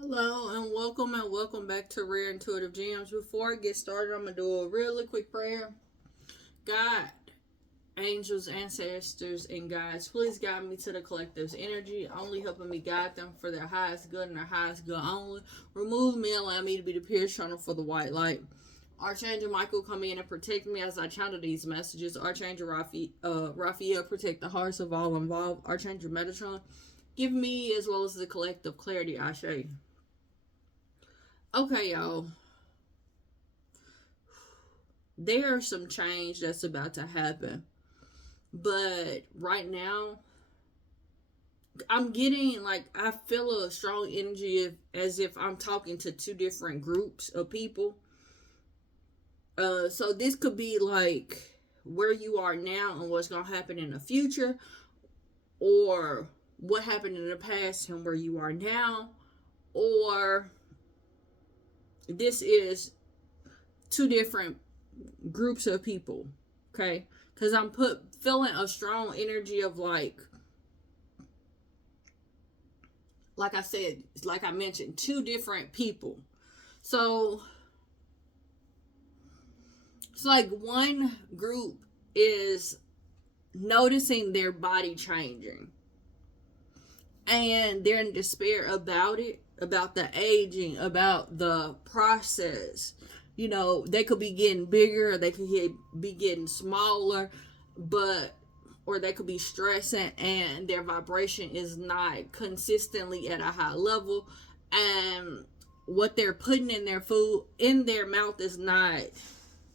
Hello and welcome back to Rare Intuitive Gems. Before I get started, I'm gonna do a really quick prayer. God, angels, ancestors, and guides, please guide me to the collective's energy, only helping me guide them for their highest good and their highest good only. Remove me and allow me to be the pierce channel for the white light. Archangel Michael, come in and protect me as I channel these messages. Archangel Raphael, protect the hearts of all involved. Archangel Metatron, give me as well as the collective clarity. Ashe. Okay, y'all. There's some change that's about to happen. But right now, I'm getting like, I feel a strong energy as if I'm talking to two different groups of people. So this could be like where you are now and what's going to happen in the future, or what happened in the past and where you are now, or this is two different groups of people. Okay, because I'm feeling a strong energy of like I said, like I mentioned, two different people. So it's like one group is noticing their body changing and they're in despair about it, about the aging, about the process. You know, they could be getting bigger, they could be getting smaller, but or they could be stressing and their vibration is not consistently at a high level, and what they're putting in their food in their mouth is not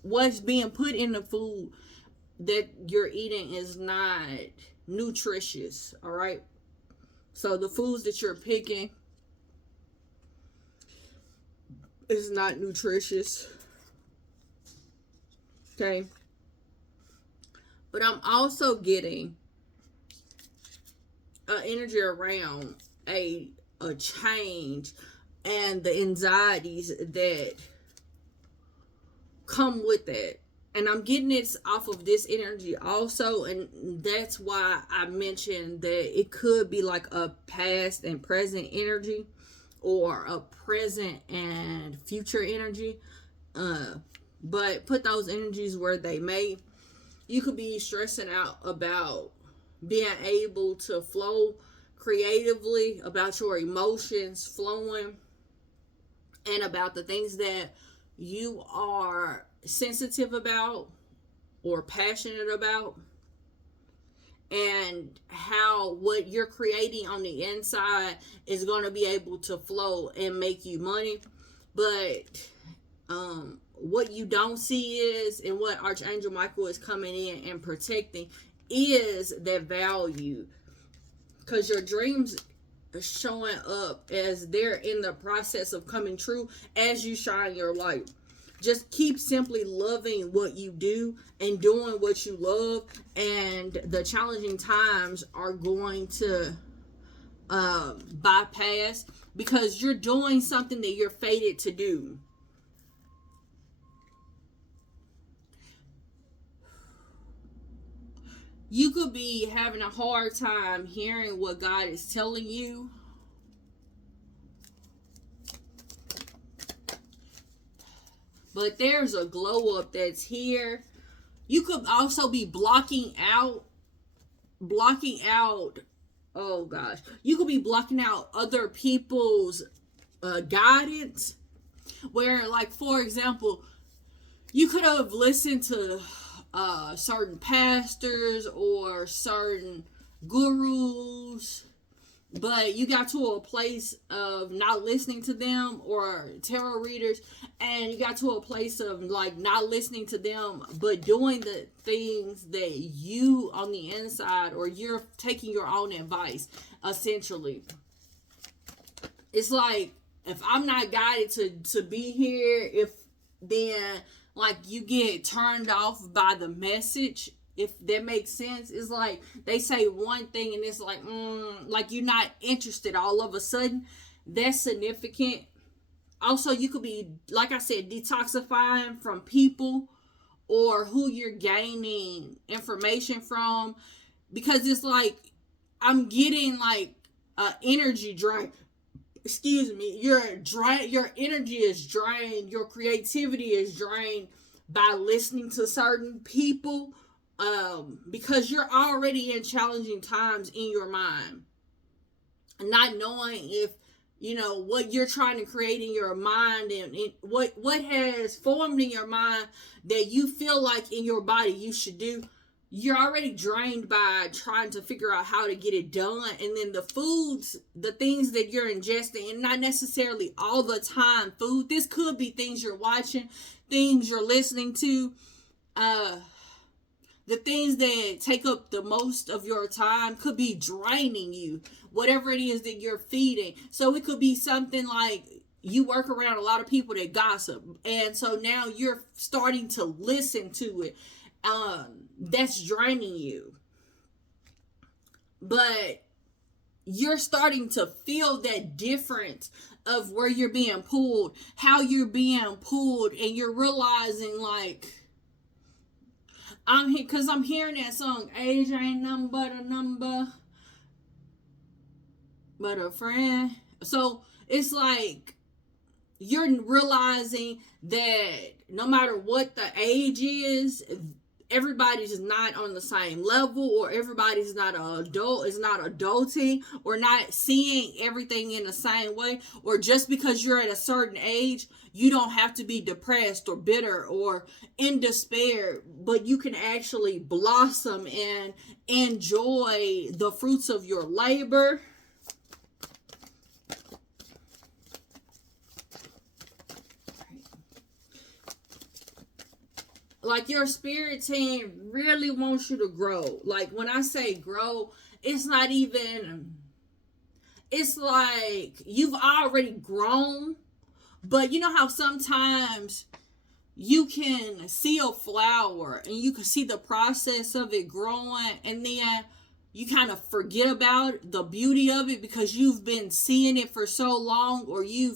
what's being put in the food that you're eating is not nutritious. All right, so the foods that you're picking is not nutritious. Okay, but I'm also getting energy around a change and the anxieties that come with that. And I'm getting this off of this energy also, and that's why I mentioned that it could be like a past and present energy, or a present and future energy. But put those energies where they may. You could be stressing out about being able to flow creatively, about your emotions flowing, and about the things that you are sensitive about or passionate about, and how what you're creating on the inside is going to be able to flow and make you money. But what you don't see is, and what Archangel Michael is coming in and protecting, is that value, because your dreams are showing up as they're in the process of coming true as you shine your light. Just keep simply loving what you do and doing what you love, and the challenging times are going to bypass, because you're doing something that you're fated to do. You could be having a hard time hearing what God is telling you, but there's a glow up that's here. You could also be blocking out, oh gosh, you could be blocking out other people's guidance, where, like, for example, you could have listened to certain pastors or certain gurus, but you got to a place of not listening to them, or tarot readers, and you got to a place of like not listening to them but doing the things that you on the inside, or you're taking your own advice. Essentially, it's like, if I'm not guided to be here, if then like you get turned off by the message, if that makes sense. It's like they say one thing and it's like you're not interested all of a sudden. That's significant. Also, you could be, like I said, detoxifying from people or who you're gaining information from, because it's like I'm getting like energy drink excuse me, your energy is drained, your creativity is drained by listening to certain people, because you're already in challenging times in your mind, not knowing if what you're trying to create in your mind, and what has formed in your mind that you feel like in your body you should do. You're already drained by trying to figure out how to get it done. And then the foods, the things that you're ingesting, and not necessarily all the time food. This could be things you're watching, things you're listening to, the things that take up the most of your time could be draining you, whatever it is that you're feeding. So it could be something like you work around a lot of people that gossip, and so now you're starting to listen to it. That's draining you. But you're starting to feel that difference of where you're being pulled, how you're being pulled, and you're realizing like, I'm here because I'm hearing that song, age ain't nothing but a number, but a friend. So it's like you're realizing that no matter what the age is, everybody's not on the same level, or everybody's not an adult, is not adulting, or not seeing everything in the same way. Or just because you're at a certain age, you don't have to be depressed or bitter or in despair, but you can actually blossom and enjoy the fruits of your labor. Like, your spirit team really wants you to grow. Like, when I say grow, it's not even, it's like you've already grown, but you know how sometimes you can see a flower and you can see the process of it growing, and then you kind of forget about the beauty of it because you've been seeing it for so long, or you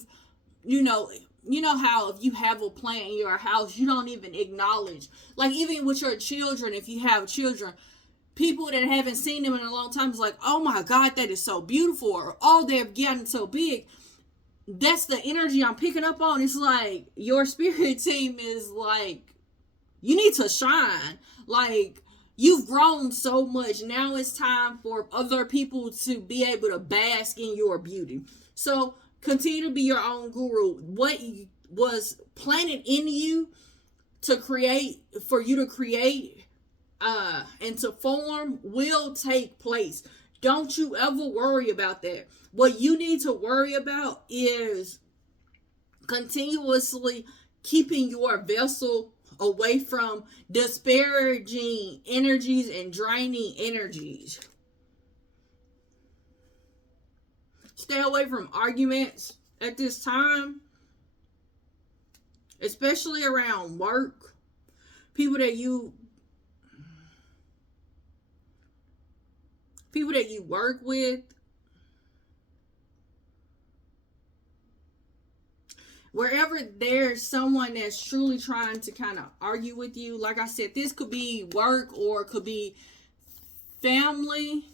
know how if you have a plant in your house, you don't even acknowledge, like even with your children, if you have children, people that haven't seen them in a long time is like, oh my God, that is so beautiful, or oh, they've gotten so big. That's the energy I'm picking up on. It's like your spirit team is like, you need to shine. Like, you've grown so much. Now it's time for other people to be able to bask in your beauty. So continue to be your own guru. What was planted in you to create, for you to create and to form, will take place. Don't you ever worry about that. What you need to worry about is continuously keeping your vessel away from disparaging energies and draining energies. Stay away from arguments at this time, especially around work. People that you work with. Wherever there's someone that's truly trying to kind of argue with you, like I said, this could be work or it could be family.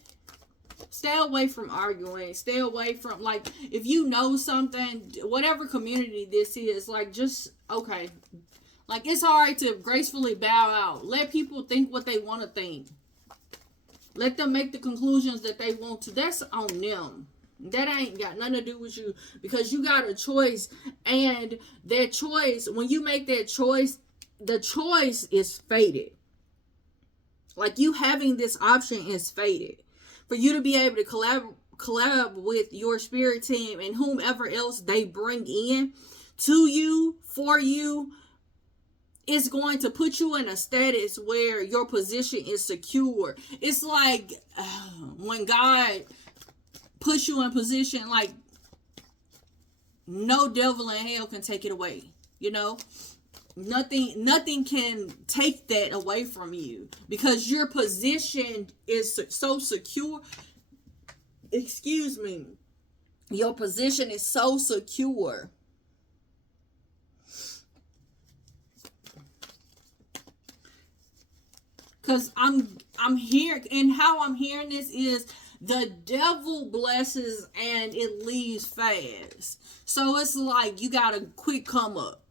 Stay away from arguing. Stay away from, like, if you know something, whatever community this is, like, just, okay. Like, it's alright to gracefully bow out. Let people think what they want to think. Let them make the conclusions that they want to. That's on them. That ain't got nothing to do with you, because you got a choice, and that choice, when you make that choice, the choice is fated. Like, you having this option is fated. For you to be able to collab with your spirit team and whomever else they bring in to you, for you, it's going to put you in a status where your position is secure. It's like when God puts you in position, like, no devil in hell can take it away. You know, nothing can take that away from you, because your position is so secure. Excuse me. Your position is so secure. Because I'm here, and how I'm hearing this is The devil blesses and it leaves fast. So it's like you got a quick come up.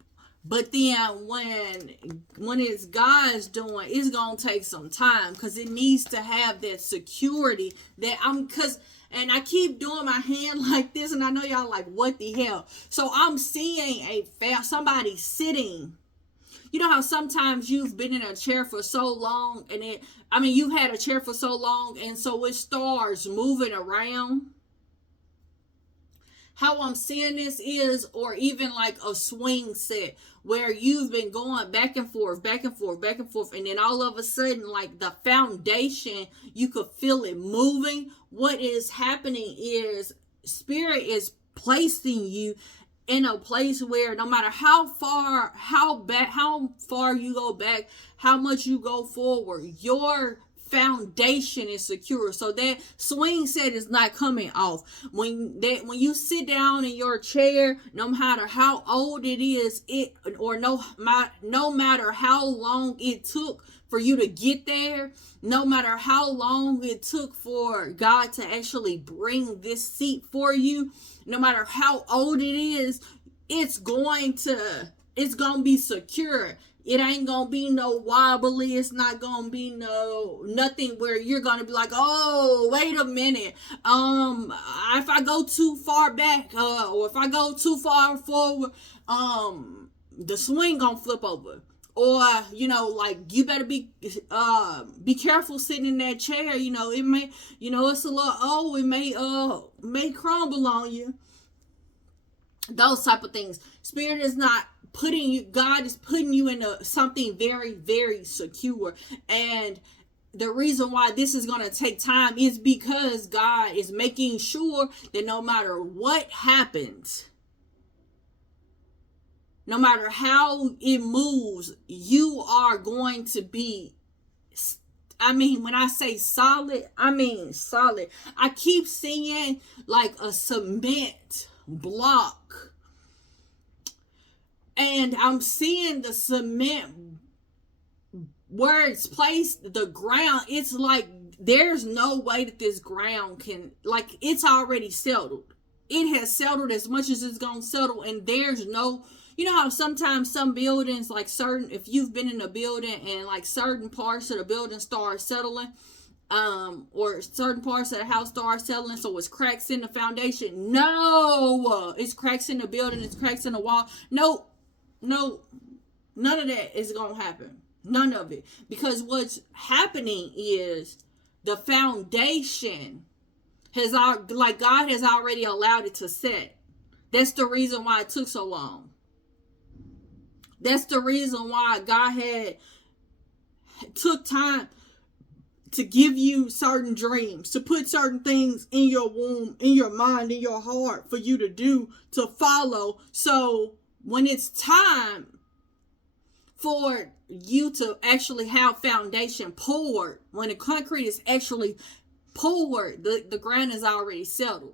But then when it's God's doing, it's gonna take some time because it needs to have that security that and I keep doing my hand like this, and I know y'all like, what the hell? So I'm seeing somebody sitting. You know how sometimes you've been in a chair for so long, and you've had a chair for so long, and so it starts moving around. How I'm seeing this is, or even like a swing set where you've been going back and forth, back and forth, back and forth, and then all of a sudden, like the foundation, you could feel it moving. What is happening is Spirit is placing you in a place where no matter how far you go back, how much you go forward, your foundation is secure. So that swing set is not coming off. When you sit down in your chair, no matter how old it is, no matter how long it took for you to get there, no matter how long it took for God to actually bring this seat for you, no matter how old it is, it's going to be secure. It ain't gonna be no wobbly. It's not gonna be nothing where you're gonna be like, oh, wait a minute. If I go too far back, or if I go too far forward, the swing gonna flip over. Or, like, you better be careful sitting in that chair. It may, it's a little, it may crumble on you. Those type of things. Spirit is not putting you, God is putting you into something very, very secure. And the reason why this is going to take time is because God is making sure that no matter what happens, no matter how it moves, you are going to be, when I say solid, I mean solid. I keep seeing like a cement block. And I'm seeing the cement where it's placed, the ground, it's like there's no way that this ground can, like, it's already settled. It has settled as much as it's going to settle, and there's no, how sometimes some buildings, like if you've been in a building and like certain parts of the building start settling, or certain parts of the house start settling, so it's cracks in the foundation. No, it's cracks in the building, it's cracks in the wall. No, none of that is going to happen. None of it. Because what's happening is the foundation God has already allowed it to set. That's the reason why it took so long. That's the reason why God took time to give you certain dreams, to put certain things in your womb, in your mind, in your heart for you to do, to follow. So when it's time for you to actually have foundation poured, when the concrete is actually poured, the ground is already settled.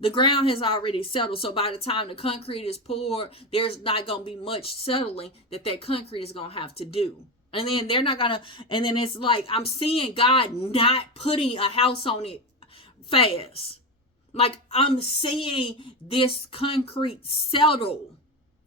The ground has already settled. So by the time the concrete is poured, there's not going to be much settling that concrete is going to have to do. And then and then it's like, I'm seeing God not putting a house on it fast. Like, I'm seeing this concrete settle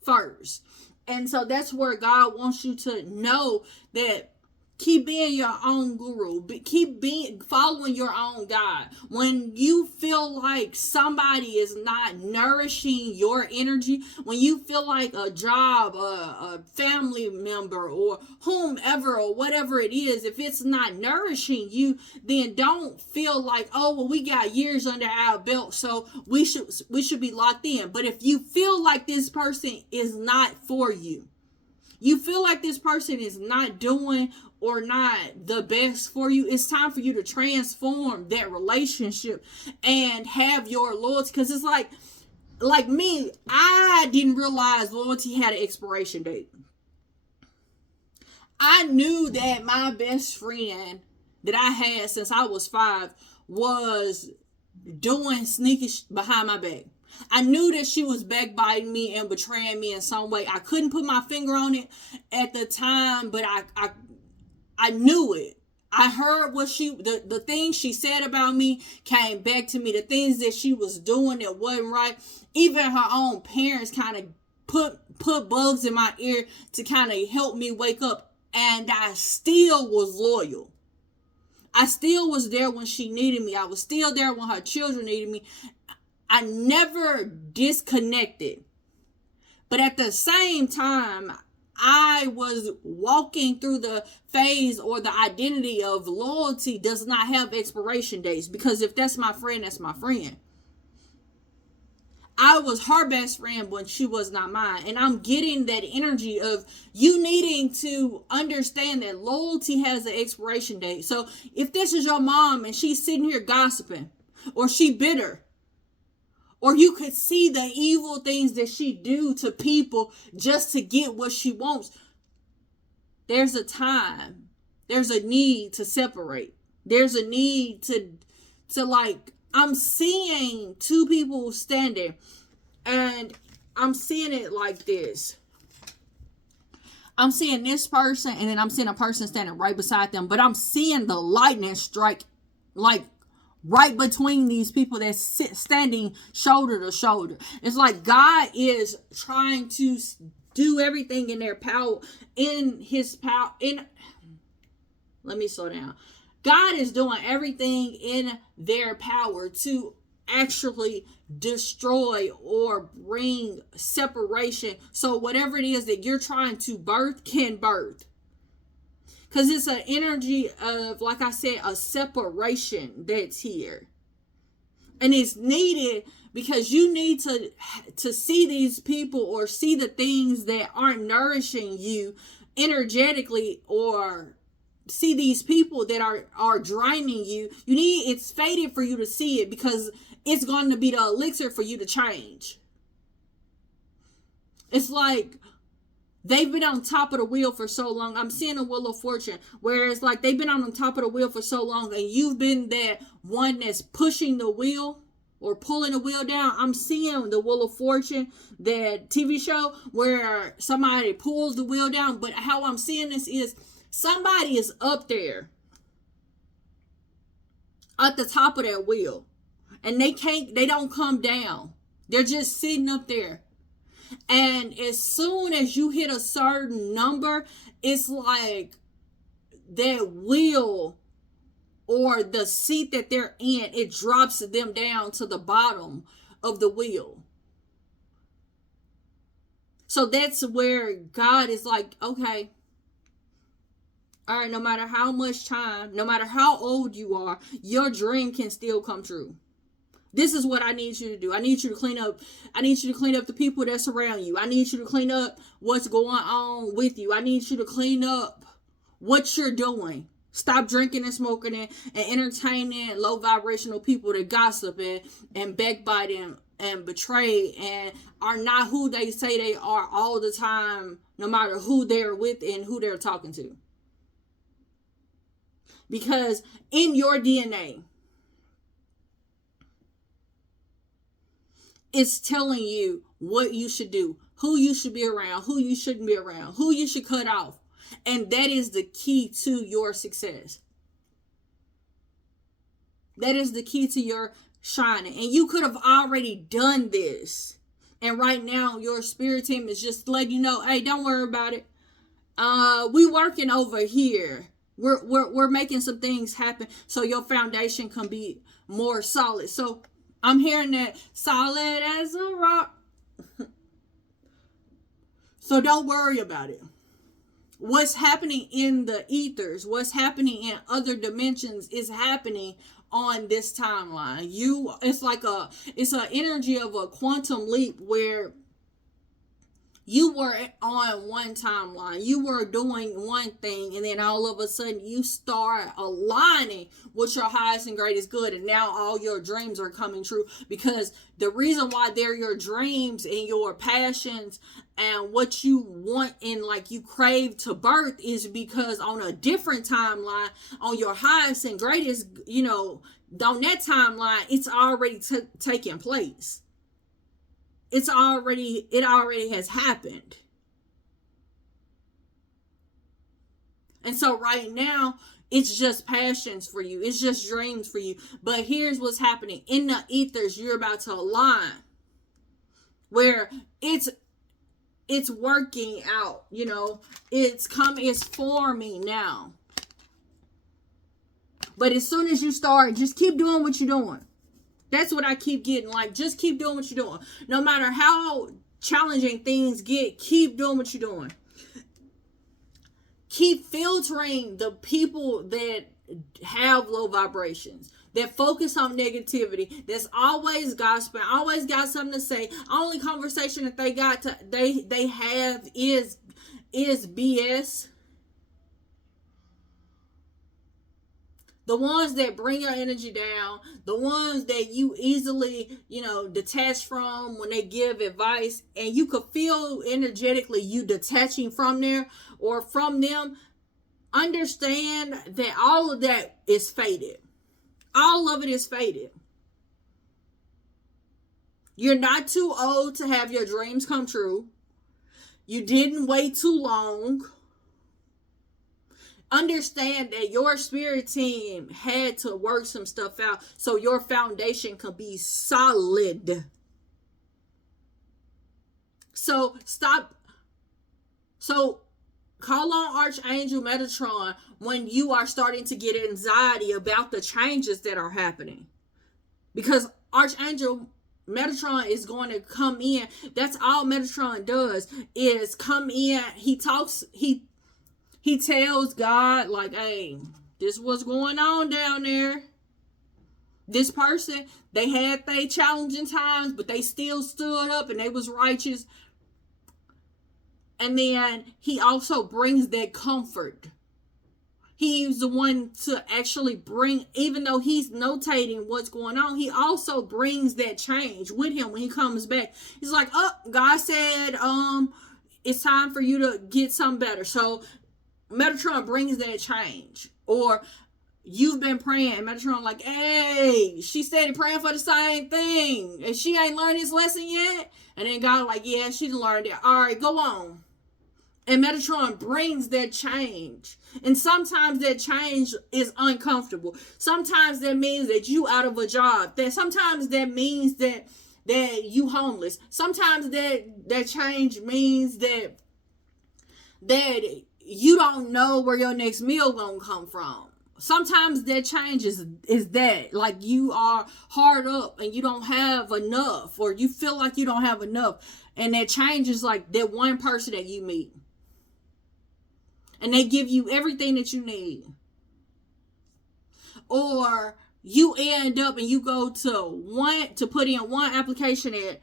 first. And so that's where God wants you to know that keep being your own guru. Keep following your own God. When you feel like somebody is not nourishing your energy, when you feel like a job, a family member, or whomever, or whatever it is, if it's not nourishing you, then don't feel like, oh, well, we got years under our belt, so we should be locked in. But if you feel like this person is not for you, you feel like this person is not doing or not the best for you, it's time for you to transform that relationship and have your loyalty. Because it's like me, I didn't realize loyalty had an expiration date. I knew that my best friend that I had since I was 5 was doing sneaky behind my back. I knew that she was backbiting me and betraying me in some way. I couldn't put my finger on it at the time, but I knew it. I heard what the things she said about me came back to me. The things that she was doing that wasn't right. Even her own parents kind of put bugs in my ear to kind of help me wake up. And I still was loyal. I still was there when she needed me. I was still there when her children needed me. I never disconnected. But at the same time, I was walking through the phase or the identity of loyalty does not have expiration dates. Because if that's my friend, that's my friend. I was her best friend when she was not mine. And I'm getting that energy of you needing to understand that loyalty has an expiration date. So if this is your mom and she's sitting here gossiping, or she bitter, or you could see the evil things that she do to people just to get what she wants, there's a time, there's a need to separate. There's a need to like, I'm seeing two people standing, and I'm seeing it like this. I'm seeing this person, and then I'm seeing a person standing right beside them, but I'm seeing the lightning strike like right between these people that's standing shoulder to shoulder. It's like God is trying to do everything in their power, in his power, let me slow down. God is doing everything in their power to actually destroy or bring separation. So whatever it is that you're trying to birth can birth. Because it's an energy of, like I said, a separation that's here. And it's needed because you need to see these people or see the things that aren't nourishing you energetically, or see these people that are draining you. It's fated for you to see it, because it's going to be the elixir for you to change. It's like they've been on top of the wheel for so long. I'm seeing a wheel of fortune where it's like they've been on top of the wheel for so long, and you've been that one that's pushing the wheel or pulling the wheel down. I'm seeing the wheel of fortune, that TV show where somebody pulls the wheel down. But how I'm seeing this is somebody is up there at the top of that wheel, and they don't come down. They're just sitting up there. And as soon as you hit a certain number, it's like that wheel or the seat that they're in, it drops them down to the bottom of the wheel. So that's where God is like, okay, all right, no matter how much time, no matter how old you are, your dream can still come true. This is what I need you to do. I need you to clean up. I need you to clean up the people that surround you. I need you to clean up what's going on with you. I need you to clean up what you're doing. Stop drinking and smoking and entertaining low vibrational people that gossip and backbite and betray and are not who they say they are all the time, no matter who they're with and who they're talking to. Because in your DNA, it's telling you what you should do, who you should be around, who you shouldn't be around, who you should cut off. And that is the key to your success. That is the key to your shining. And you could have already done this. And right now, your spirit team is just letting you know, hey, don't worry about it. We working over here. We're making some things happen so your foundation can be more solid. So I'm hearing that solid as a rock. So don't worry about it. What's happening in the ethers, what's happening in other dimensions is happening on this timeline. It's an energy of a quantum leap where you were on one timeline, you were doing one thing, and then all of a sudden you start aligning with your highest and greatest good, and now all your dreams are coming true. Because the reason why they're your dreams and your passions and what you want and like you crave to birth is because on a different timeline, on your highest and greatest, on that timeline, it's already taking place. It already has happened. And so right now, It's just passions for you. It's just dreams for you. But here's what's happening. In the ethers, you're about to align where it's working out, you know. It's forming now. But as soon as you start, just keep doing what you're doing. That's what I keep getting. Like, just keep doing what you're doing. No matter how challenging things get, keep doing what you're doing. Keep filtering the people that have low vibrations, that focus on negativity, that's always gossiping, always got something to say. Only conversation that they have is BS. The ones that bring your energy down, the ones that you easily, detach from when they give advice, and you could feel energetically you detaching from there or from them, understand that all of that is faded. All of it is faded. You're not too old to have your dreams come true. You didn't wait too long. Understand that your spirit team had to work some stuff out so your foundation can be solid. So call on Archangel Metatron when you are starting to get anxiety about the changes that are happening. Because Archangel Metatron is going to come in. That's all Metatron does, is come in. He tells God, like, hey, this is what's going on down there. This person, they had their challenging times, but they still stood up and they was righteous. And then he also brings that comfort. He's the one to actually bring, even though he's notating what's going on, he also brings that change with him when he comes back. He's like, oh, God said, it's time for you to get something better. So Metatron brings that change. Or you've been praying, and Metatron like, hey, she steady praying for the same thing, and she ain't learned this lesson yet. And then God like, yeah, she learned it. All right, go on. And Metatron brings that change. And sometimes that change is uncomfortable. Sometimes that means that you out of a job. Sometimes that means that you homeless. Sometimes that change means that you don't know where your next meal gonna come from. Sometimes that change is that, like, you are hard up and you don't have enough, or you feel like you don't have enough. And that change is like that one person that you meet. And they give you everything that you need. Or you end up and you go to put in one application at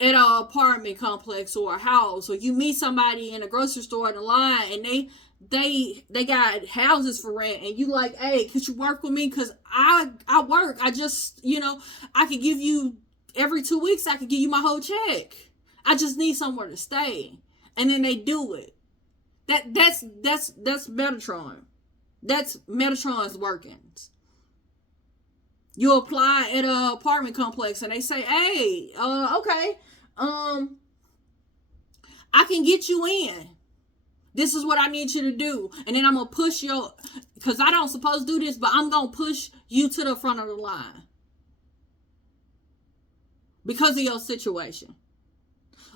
an apartment complex or a house, or you meet somebody in a grocery store in a line, and they got houses for rent, and you like, hey, could you work with me? Because I work. I just, I could give you every 2 weeks, I could give you my whole check. I just need somewhere to stay. And then they do it. That's Metatron. That's Metatron's workings. You apply at an apartment complex and they say, hey, okay, I can get you in. This is what I need you to do. And then I'm going to push because I don't supposed to do this, but I'm going to push you to the front of the line. Because of your situation.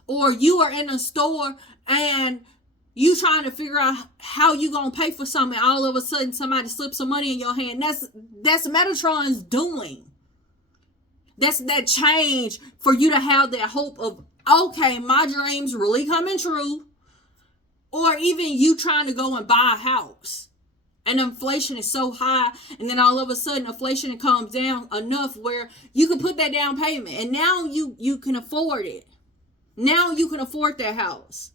Or you are in a store and you trying to figure out how you gonna pay for something, and all of a sudden somebody slips some money in your hand. That's Metatron's doing. That's that change for you to have that hope of, okay, my dreams really coming true. Or even you trying to go and buy a house, and inflation is so high, and then all of a sudden inflation comes down enough where you can put that down payment, and now you can afford it. Now you can afford that house.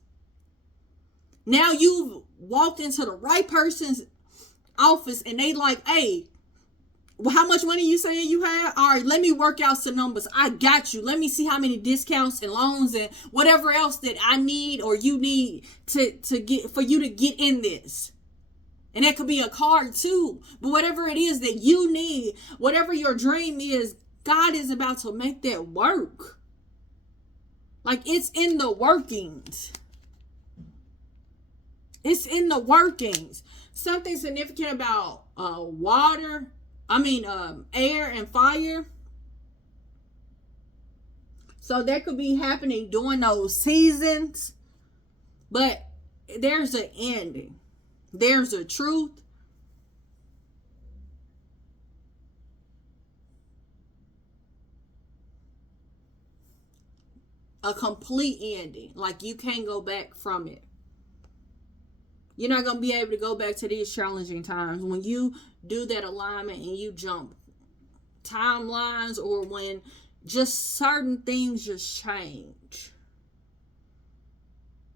Now you've walked into the right person's office and they like, hey, well, how much money you saying you have? All right, let me work out some numbers. I got you. Let me see how many discounts and loans and whatever else that I need or you need to get for you to get in this. And that could be a card too. But whatever it is that you need, whatever your dream is, God is about to make that work. Like, it's in the workings. It's in the workings. something significant about water. Air and fire. So that could be happening during those seasons. But there's an ending. There's a truth. A complete ending. Like you can't go back from it. You're not going to be able to go back to these challenging times. When you do that alignment and you jump timelines, or when just certain things just change.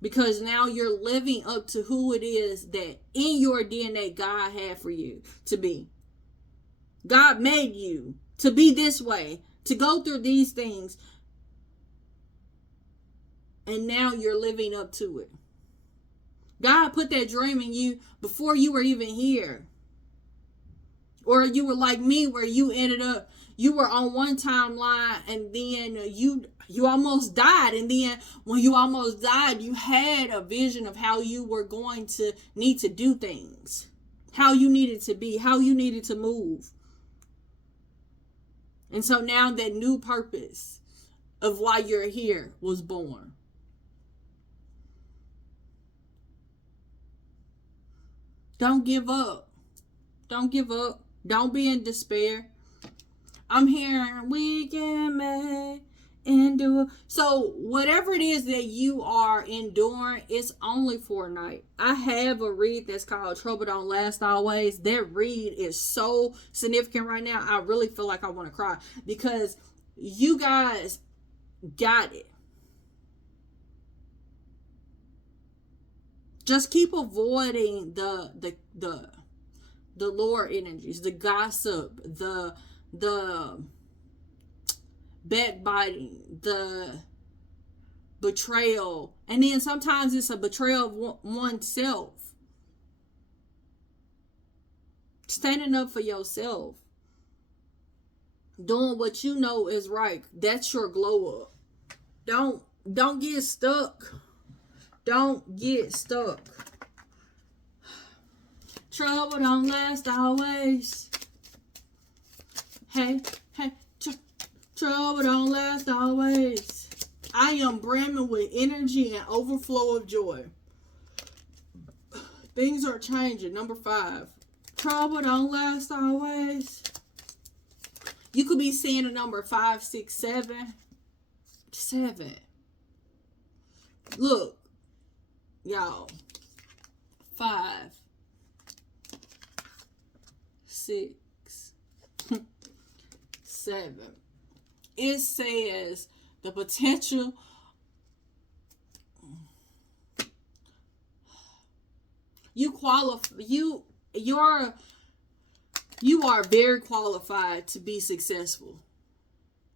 Because now you're living up to who it is that in your DNA God had for you to be. God made you to be this way, to go through these things. And now you're living up to it. God put that dream in you before you were even here. Or you were like me, where you ended up, you were on one timeline and then you almost died. And then when you almost died, you had a vision of how you were going to need to do things. How you needed to be, how you needed to move. And so now that new purpose of why you're here was born. Don't give up. Don't give up. Don't be in despair. I'm hearing we can make endure. So whatever it is that you are enduring, it's only for a night. I have a read that's called Trouble Don't Last Always. That read is so significant right now. I really feel like I want to cry because you guys got it. Just keep avoiding the lower energies, the gossip, the backbiting, the betrayal. And then sometimes it's a betrayal of oneself. Standing up for yourself. Doing what you know is right. That's your glow up. Don't get stuck. Don't get stuck. Trouble don't last always. Hey, trouble don't last always. I am brimming with energy and overflow of joy. Things are changing. Number 5. Trouble don't last always. You could be seeing a number 5, 6, 7. 7. Look. Y'all, 5, 6, 7. It says the potential. You are very qualified to be successful.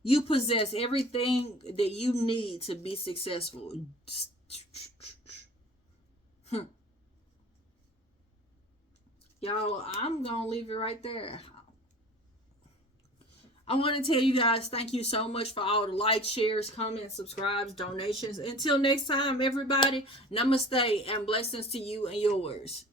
You possess everything that you need to be successful. Y'all, I'm going to leave it right there. I want to tell you guys, thank you so much for all the likes, shares, comments, subscribes, donations. Until next time, everybody, namaste and blessings to you and yours.